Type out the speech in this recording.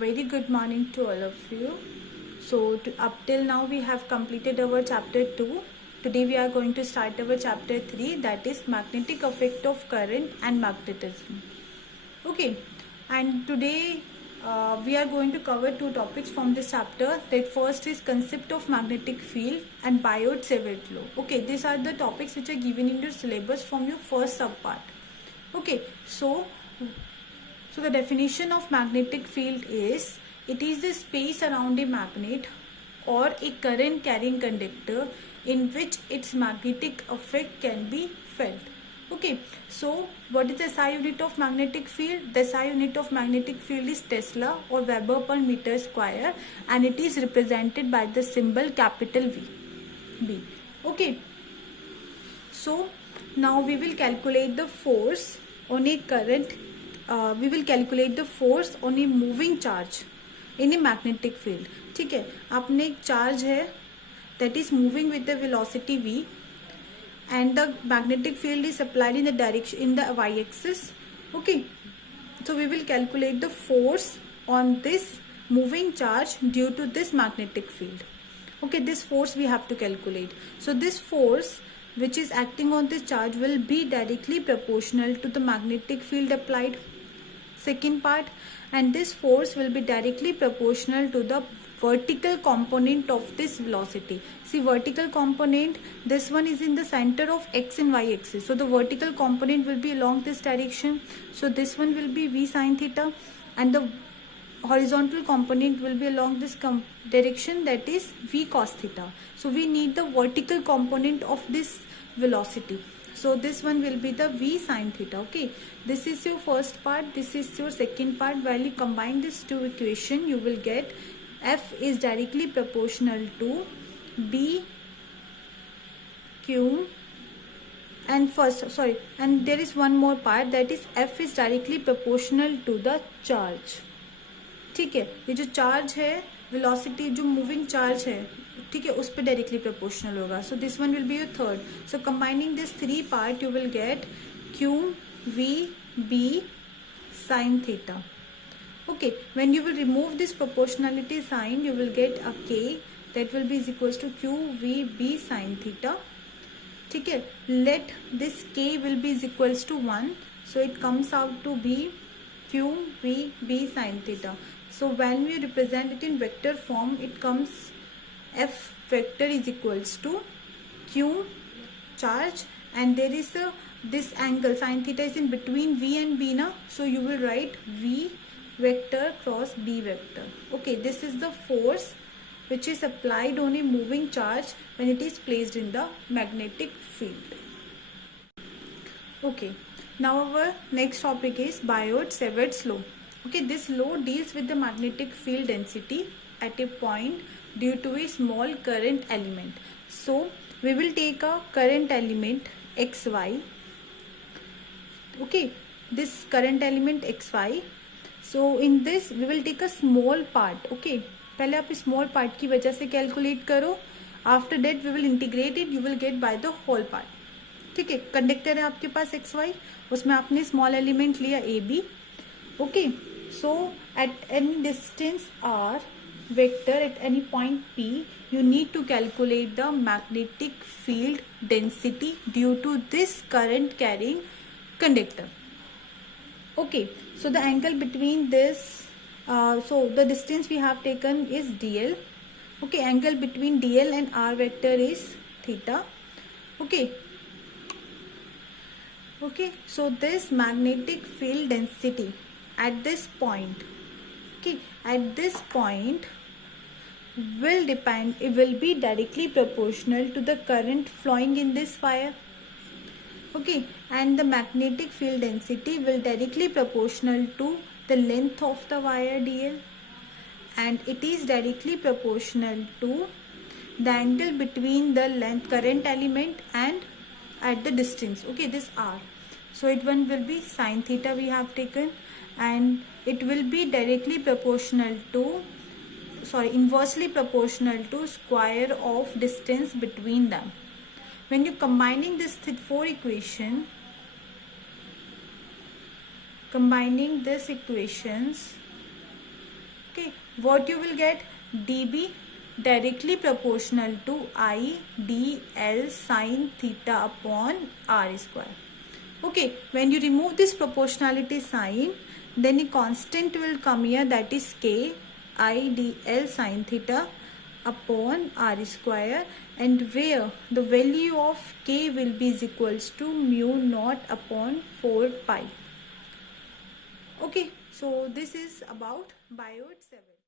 very good morning to all of you. Up till now we have completed our chapter 2. Today we are going to start our chapter 3, that is magnetic effect of current and magnetism. Okay, and today we are going to cover two topics from this chapter. That first is concept of magnetic field and Biot-Savart law. Okay, these are the topics which are given in your syllabus from your first sub part. Okay, so the definition of magnetic field is, it is the space around a magnet or a current carrying conductor in which its magnetic effect can be felt. Okay, so what is the SI unit of magnetic field? The SI unit of magnetic field is Tesla or Weber per meter square, and it is represented by the symbol capital V. Okay, so now we will calculate the force on a current. We will calculate the force on a moving charge in a magnetic field. ठीक है, आपने एक charge है that is moving with the velocity v, and the magnetic field is applied in the direction in the y-axis. Okay, so we will calculate the force on this moving charge due to this magnetic field. Okay, this force we have to calculate. So this force which is acting on this charge will be directly proportional to the magnetic field applied. Second part, and this force will be directly proportional to the vertical component of this velocity. See, vertical component, this one is in the center of x and y axis, so the vertical component will be along this direction, so this one will be v sin theta, and the horizontal component will be along this direction, that is v cos theta. So we need the vertical component of this velocity, so this one will be the v sin theta. Okay, this is your first part, this is your second part. While you combine these two equations, you will get F is directly proportional to B Q, and and there is one more part, that is F is directly proportional to the charge. ठीक है, ये जो charge है, velocity जो moving charge है, ठीक है, उस पर डायरेक्टली प्रोपोर्शनल होगा. So this one will be your third. So combining this three part you will get Q V B sine theta. Okay, when you will remove this proportionality sign, you will get a k, that will be is equals to q v b sin theta. ठीक है, let this k will be is equals to 1, so it comes out to be q v b sin theta. So when we represent it in vector form, it comes f vector is equals to q charge, and there is a this angle sin theta is in between v and b na, so you will write v vector cross b vector. Okay, this is the force which is applied on a moving charge when it is placed in the magnetic field. Okay, now our next topic is Biot-Savart's law. Okay, this law deals with the magnetic field density at a point due to a small current element. So we will take a current element xy. Okay, this current element xy. So in this we will take a small part. Okay, पहले आप small part की वजह से calculate करो. After that we will integrate it. You will get by the whole part. ठीक है, conductor है आपके पास xy, उसमें आपने small element लिया AB. Okay, so at any distance r vector at any point P, you need to calculate the magnetic field density due to this current carrying conductor. Okay, so the angle between this, so the distance we have taken is dl. Okay, angle between dl and r vector is theta. Okay, so this magnetic field density at this point, okay, at this point will depend, it will be directly proportional to the current flowing in this wire. Okay, and the magnetic field density will directly proportional to the length of the wire dl, and it is directly proportional to the angle between the length current element and at the distance. Okay, this r, so it one will be sin theta we have taken, and it will be directly proportional to, inversely proportional to square of distance between them. When you combining this four equation, combining these equations, Okay, what you will get? dB directly proportional to I dl sine theta upon r square. Okay, when you remove this proportionality sign, then a constant will come here, that is k I dl sine theta upon r square, and where the value of k will be is equals to mu naught upon 4 pi. Okay, so this is about biot 7.